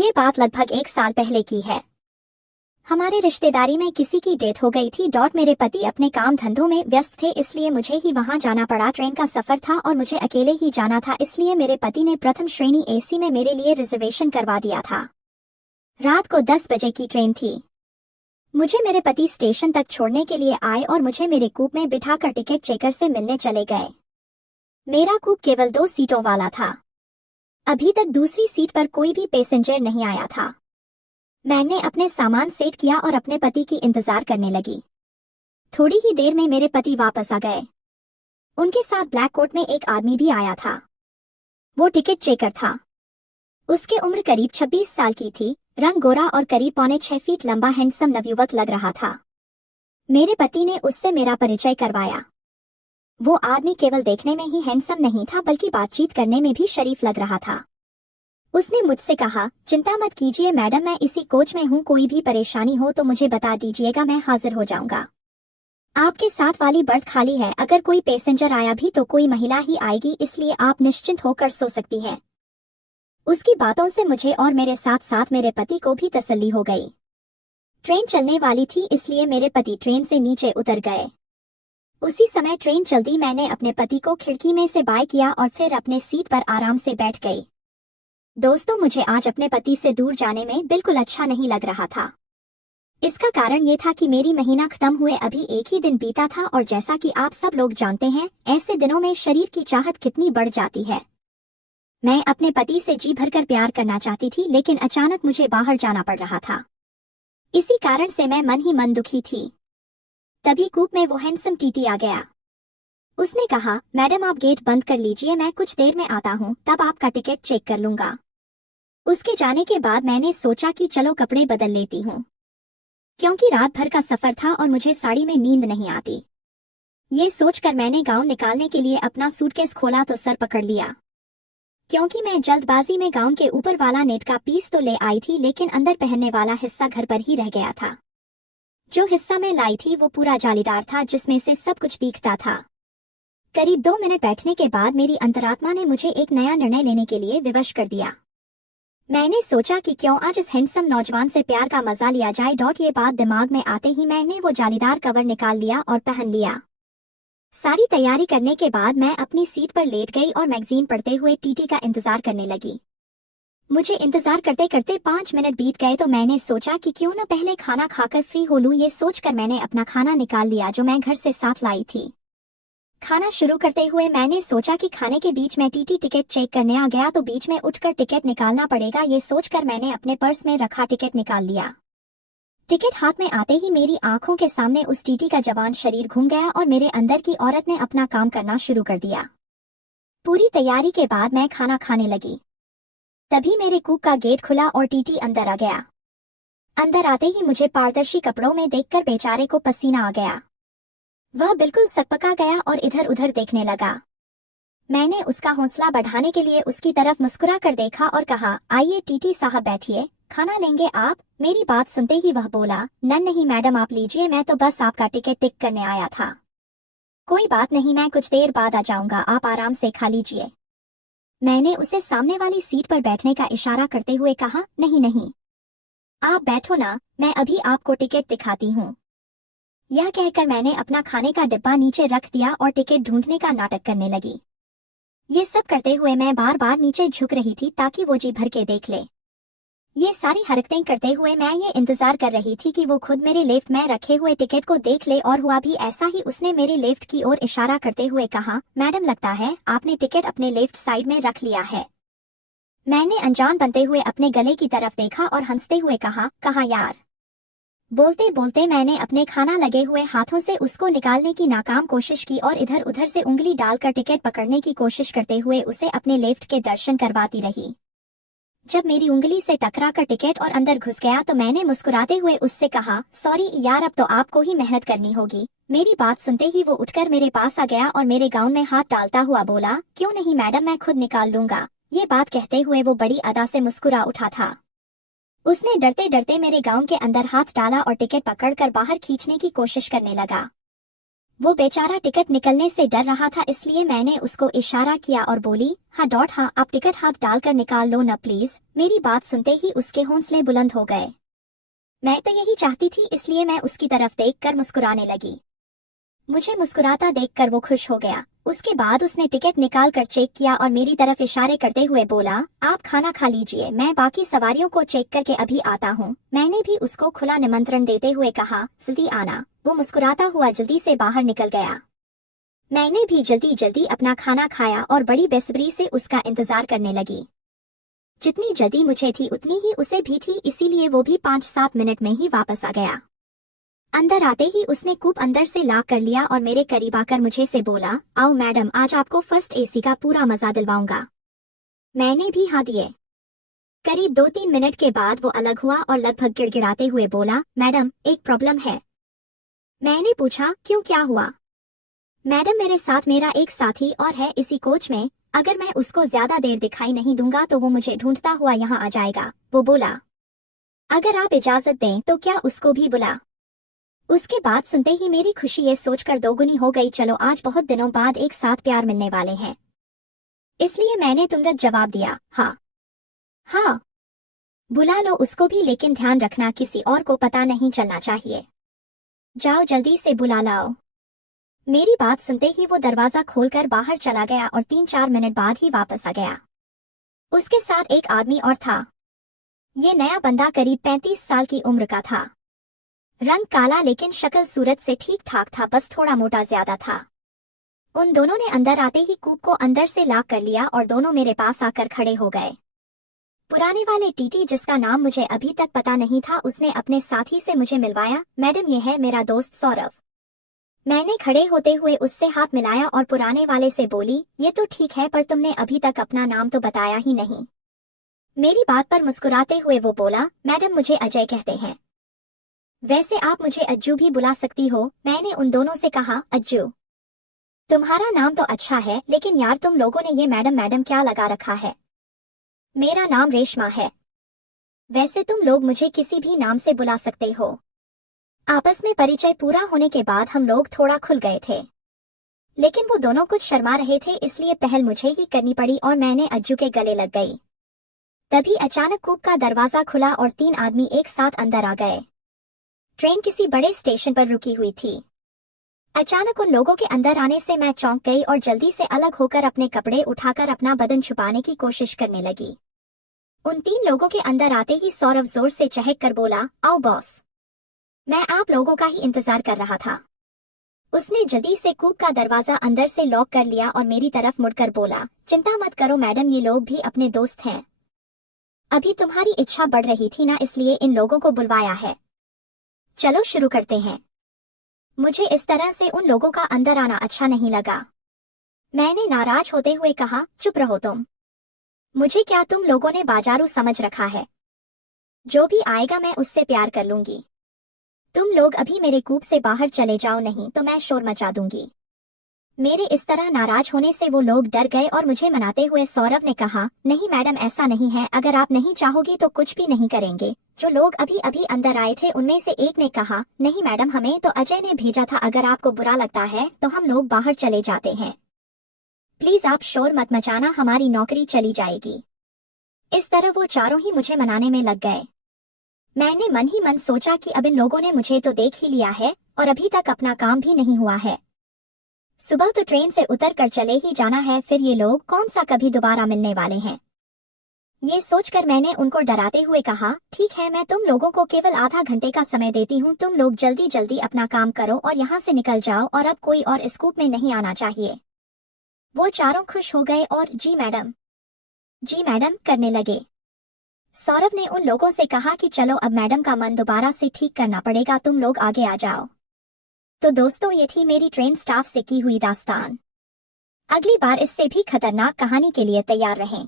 ये बात लगभग 1 साल पहले की है। हमारे रिश्तेदारी में किसी की डेथ हो गई थी। मेरे पति अपने काम धंधों में व्यस्त थे, इसलिए मुझे ही वहां जाना पड़ा। ट्रेन का सफर था और मुझे अकेले ही जाना था, इसलिए मेरे पति ने प्रथम श्रेणी एसी में मेरे लिए रिजर्वेशन करवा दिया था। रात को 10 बजे की ट्रेन थी। मुझे मेरे पति स्टेशन तक छोड़ने के लिए आए और मुझे मेरे कूप में बिठाकर टिकट चेकर से मिलने चले गए। मेरा कूप केवल 2 सीटों वाला था। अभी तक दूसरी सीट पर कोई भी पैसेंजर नहीं आया था। मैंने अपने सामान सेट किया और अपने पति की इंतजार करने लगी। थोड़ी ही देर में मेरे पति वापस आ गए। उनके साथ ब्लैक कोट में एक आदमी भी आया था। वो टिकट चेकर था। उसकी उम्र करीब 26 साल की थी, रंग गोरा और करीब 5.25 फीट लंबा हैंडसम नवयुवक लग रहा था। मेरे पति ने उससे मेरा परिचय करवाया। वो आदमी केवल देखने में ही हैंडसम नहीं था, बल्कि बातचीत करने में भी शरीफ लग रहा था। उसने मुझसे कहा, चिंता मत कीजिए मैडम, मैं इसी कोच में हूँ, कोई भी परेशानी हो तो मुझे बता दीजिएगा, मैं हाजिर हो जाऊंगा। आपके साथ वाली बर्थ खाली है, अगर कोई पैसेंजर आया भी तो कोई महिला ही आएगी, इसलिए आप निश्चिंत होकर सो सकती हैं। उसकी बातों से मुझे और मेरे साथ साथ मेरे पति को भी तसल्ली हो गई। ट्रेन चलने वाली थी, इसलिए मेरे पति ट्रेन से नीचे उतर गए। उसी समय ट्रेन चलती, मैंने अपने पति को खिड़की में से बाय किया और फिर अपने सीट पर आराम से बैठ गई। दोस्तों, मुझे आज अपने पति से दूर जाने में बिल्कुल अच्छा नहीं लग रहा था। इसका कारण ये था कि मेरी महीना खत्म हुए अभी 1 ही दिन बीता था और जैसा कि आप सब लोग जानते हैं, ऐसे दिनों में शरीर की चाहत कितनी बढ़ जाती है। मैं अपने पति से जी भरकर प्यार करना चाहती थी, लेकिन अचानक मुझे बाहर जाना पड़ रहा था। इसी कारण से मैं मन ही मन दुखी थी। तभी कूप में वो हैंडसम टीटी आ गया। उसने कहा, मैडम आप गेट बंद कर लीजिए, मैं कुछ देर में आता हूँ, तब आपका टिकट चेक कर लूंगा। उसके जाने के बाद मैंने सोचा कि चलो कपड़े बदल लेती हूँ, क्योंकि रात भर का सफर था और मुझे साड़ी में नींद नहीं आती। ये सोचकर मैंने गाउन निकालने के लिए अपना सूटकेस खोला तो सर पकड़ लिया, क्योंकि मैं जल्दबाजी में गाउन के ऊपर वाला नेट का पीस तो ले आई थी, लेकिन अंदर पहनने वाला हिस्सा घर पर ही रह गया था। जो हिस्सा मैं लाई थी वो पूरा जालीदार था, जिसमें से सब कुछ दिखता था। करीब 2 मिनट बैठने के बाद मेरी अंतरात्मा ने मुझे एक नया निर्णय लेने के लिए विवश कर दिया। मैंने सोचा कि क्यों आज इस हैंडसम नौजवान से प्यार का मजा लिया जाए। ये बात दिमाग में आते ही मैंने वो जालीदार कवर निकाल लिया और पहन लिया। सारी तैयारी करने के बाद मैं अपनी सीट पर लेट गई और मैगजीन पढ़ते हुए टीटी का इंतजार करने लगी। मुझे इंतजार करते करते 5 मिनट बीत गए तो मैंने सोचा कि क्यों न पहले खाना खाकर फ्री हो लूं। ये सोचकर मैंने अपना खाना निकाल लिया जो मैं घर से साथ लाई थी। खाना शुरू करते हुए मैंने सोचा कि खाने के बीच में टीटी टिकट चेक करने आ गया तो बीच में उठकर टिकट निकालना पड़ेगा। ये सोचकर मैंने अपने पर्स में रखा टिकट निकाल लिया। टिकट हाथ में आते ही मेरी आंखों के सामने उस टीटी का जवान शरीर घूम गया और मेरे अंदर की औरत ने अपना काम करना शुरू कर दिया। पूरी तैयारी के बाद मैं खाना खाने लगी। तभी मेरे कूप का गेट खुला और टीटी अंदर आ गया। अंदर आते ही मुझे पारदर्शी कपड़ों में देखकर बेचारे को पसीना आ गया। वह बिल्कुल सकपका गया और इधर उधर देखने लगा। मैंने उसका हौसला बढ़ाने के लिए उसकी तरफ मुस्कुरा कर देखा और कहा, आइए टीटी साहब बैठिए, खाना लेंगे आप? मेरी बात सुनते ही वह बोला, नहीं मैडम आप लीजिए, मैं तो बस आपका टिकट टिक करने आया था। कोई बात नहीं, मैं कुछ देर बाद आ जाऊंगा, आप आराम से खा लीजिए। मैंने उसे सामने वाली सीट पर बैठने का इशारा करते हुए कहा, नहीं आप बैठो ना, मैं अभी आपको टिकट दिखाती हूँ। यह कहकर मैंने अपना खाने का डिब्बा नीचे रख दिया और टिकट ढूंढने का नाटक करने लगी। ये सब करते हुए मैं बार बार नीचे झुक रही थी ताकि वो जी भर के देख ले। ये सारी हरकतें करते हुए मैं ये इंतजार कर रही थी कि वो खुद मेरे लेफ्ट में रखे हुए टिकट को देख ले, और हुआ भी ऐसा ही। उसने मेरे लेफ्ट की ओर इशारा करते हुए कहा, मैडम लगता है आपने टिकट अपने लेफ्ट साइड में रख लिया है। मैंने अनजान बनते हुए अपने गले की तरफ देखा और हंसते हुए कहा, कहाँ यार। बोलते बोलते मैंने अपने खाना लगे हुए हाथों से उसको निकालने की नाकाम कोशिश की और इधर उधर से उंगली डालकर टिकट पकड़ने की कोशिश करते हुए उसे अपने लेफ्ट के दर्शन करवाती रही। जब मेरी उंगली से टकरा कर टिकट और अंदर घुस गया तो मैंने मुस्कुराते हुए उससे कहा, सॉरी यार, अब तो आपको ही मेहनत करनी होगी। मेरी बात सुनते ही वो उठकर मेरे पास आ गया और मेरे गाउन में हाथ डालता हुआ बोला, क्यों नहीं मैडम, मैं खुद निकाल लूंगा। ये बात कहते हुए वो बड़ी अदा से मुस्कुरा उठा था। उसने डरते डरते मेरे गाउन के अंदर हाथ डाला और टिकट पकड़कर बाहर खींचने की कोशिश करने लगा। वो बेचारा टिकट निकलने से डर रहा था, इसलिए मैंने उसको इशारा किया और बोली, हाँ डॉट हाँ, आप टिकट हाथ डालकर निकाल लो न प्लीज। मेरी बात सुनते ही उसके हौसले बुलंद हो गए। मैं तो यही चाहती थी, इसलिए मैं उसकी तरफ देखकर मुस्कुराने लगी। मुझे मुस्कुराता देखकर वो खुश हो गया। उसके बाद उसने टिकट निकाल कर चेक किया और मेरी तरफ इशारे करते हुए बोला, आप खाना खा लीजिए, मैं बाकी सवारियों को चेक करके अभी आता हूँ। मैंने भी उसको खुला निमंत्रण देते हुए कहा, जल्दी आना। वो मुस्कुराता हुआ जल्दी से बाहर निकल गया। मैंने भी जल्दी जल्दी अपना खाना खाया और बड़ी बेसब्री से उसका इंतजार करने लगी। जितनी जल्दी मुझे थी उतनी ही उसे भी थी, इसीलिए वो भी 5-7 मिनट में ही वापस आ गया। अंदर आते ही उसने कूप अंदर से लॉक कर लिया और मेरे करीब आकर मुझे से बोला, आओ मैडम, आज आपको फर्स्ट एसी का पूरा मजा दिलवाऊंगा। मैंने भी हाँ दिए। करीब 2-3 मिनट के बाद वो अलग हुआ और लगभग गिड़गिड़ाते हुए बोला, मैडम एक प्रॉब्लम है। मैंने पूछा, क्यों, क्या हुआ? मैडम मेरे साथ मेरा एक साथी और है इसी कोच में, अगर मैं उसको ज्यादा देर दिखाई नहीं दूंगा तो वो मुझे ढूंढता हुआ यहाँ आ जाएगा। वो बोला, अगर आप इजाजत दें तो क्या उसको भी बुला। उसके बाद सुनते ही मेरी खुशी ये सोचकर दोगुनी हो गई, चलो आज बहुत दिनों बाद एक साथ प्यार मिलने वाले हैं। इसलिए मैंने तुरंत जवाब दिया, हाँ हाँ, बुला लो उसको भी, लेकिन ध्यान रखना किसी और को पता नहीं चलना चाहिए। जाओ जल्दी से बुला लाओ। मेरी बात सुनते ही वो दरवाजा खोलकर बाहर चला गया और 3-4 मिनट बाद ही वापस आ गया। उसके साथ एक आदमी और था। ये नया बंदा करीब 35 साल की उम्र का था। रंग काला, लेकिन शक्ल सूरत से ठीक ठाक था, बस थोड़ा मोटा ज्यादा था। उन दोनों ने अंदर आते ही कूप को अंदर से लॉक कर लिया और दोनों मेरे पास आकर खड़े हो गए। पुराने वाले टीटी, जिसका नाम मुझे अभी तक पता नहीं था, उसने अपने साथी से मुझे मिलवाया। मैडम, ये है मेरा दोस्त सौरभ। मैंने खड़े होते हुए उससे हाथ मिलाया और पुराने वाले से बोली, ये तो ठीक है, पर तुमने अभी तक अपना नाम तो बताया ही नहीं। मेरी बात पर मुस्कुराते हुए वो बोला, मैडम मुझे अजय कहते हैं। वैसे आप मुझे अज्जू भी बुला सकती हो। मैंने उन दोनों से कहा, अज्जू, तुम्हारा नाम तो अच्छा है, लेकिन यार तुम लोगों ने ये मैडम मैडम क्या लगा रखा है। मेरा नाम रेशमा है। वैसे तुम लोग मुझे किसी भी नाम से बुला सकते हो। आपस में परिचय पूरा होने के बाद हम लोग थोड़ा खुल गए थे, लेकिन वो दोनों कुछ शर्मा रहे थे, इसलिए पहल मुझे ही करनी पड़ी और मैंने अज्जू के गले लग गई। तभी अचानक कूप का दरवाजा खुला और 3 आदमी एक साथ अंदर आ गए। ट्रेन किसी बड़े स्टेशन पर रुकी हुई थी। अचानक उन लोगों के अंदर आने से मैं चौंक गई और जल्दी से अलग होकर अपने कपड़े उठाकर अपना बदन छुपाने की कोशिश करने लगी। उन 3 लोगों के अंदर आते ही सौरभ जोर से चहक कर बोला, आओ बॉस, मैं आप लोगों का ही इंतजार कर रहा था। उसने जल्दी से कूप का दरवाजा अंदर से लॉक कर लिया और मेरी तरफ मुड़कर बोला, चिंता मत करो मैडम, ये लोग भी अपने दोस्त हैं। अभी तुम्हारी इच्छा बढ़ रही थी ना, इसलिए इन लोगों को बुलवाया है। चलो शुरू करते हैं। मुझे इस तरह से उन लोगों का अंदर आना अच्छा नहीं लगा। मैंने नाराज होते हुए कहा, चुप रहो तुम। मुझे क्या तुम लोगों ने बाजारू समझ रखा है? जो भी आएगा मैं उससे प्यार कर लूंगी। तुम लोग अभी मेरे कूप से बाहर चले जाओ, नहीं तो मैं शोर मचा दूंगी। मेरे इस तरह नाराज होने से वो लोग डर गए और मुझे मनाते हुए सौरभ ने कहा, नहीं मैडम ऐसा नहीं है, अगर आप नहीं चाहोगी तो कुछ भी नहीं करेंगे। जो लोग अभी अभी अंदर आए थे उनमें से एक ने कहा, नहीं मैडम, हमें तो अजय ने भेजा था, अगर आपको बुरा लगता है तो हम लोग बाहर चले जाते हैं। प्लीज आप शोर मत मचाना, हमारी नौकरी चली जाएगी। इस तरह वो चारों ही मुझे मनाने में लग गए। मैंने मन ही मन सोचा कि अब इन लोगों ने मुझे तो देख ही लिया है और अभी तक अपना काम भी नहीं हुआ है। सुबह तो ट्रेन से उतर कर चले ही जाना है, फिर ये लोग कौन सा कभी दोबारा मिलने वाले हैं। ये सोचकर मैंने उनको डराते हुए कहा, ठीक है, मैं तुम लोगों को केवल आधा घंटे का समय देती हूँ, तुम लोग जल्दी जल्दी अपना काम करो और यहाँ से निकल जाओ और अब कोई और इस कूप में नहीं आना चाहिए। वो चारों खुश हो गए और जी मैडम करने लगे। सौरभ ने उन लोगों से कहा कि चलो अब मैडम का मन दोबारा से ठीक करना पड़ेगा, तुम लोग आगे आ जाओ। तो दोस्तों, ये थी मेरी ट्रेन स्टाफ से की हुई दास्तान। अगली बार इससे भी खतरनाक कहानी के लिए तैयार रहें।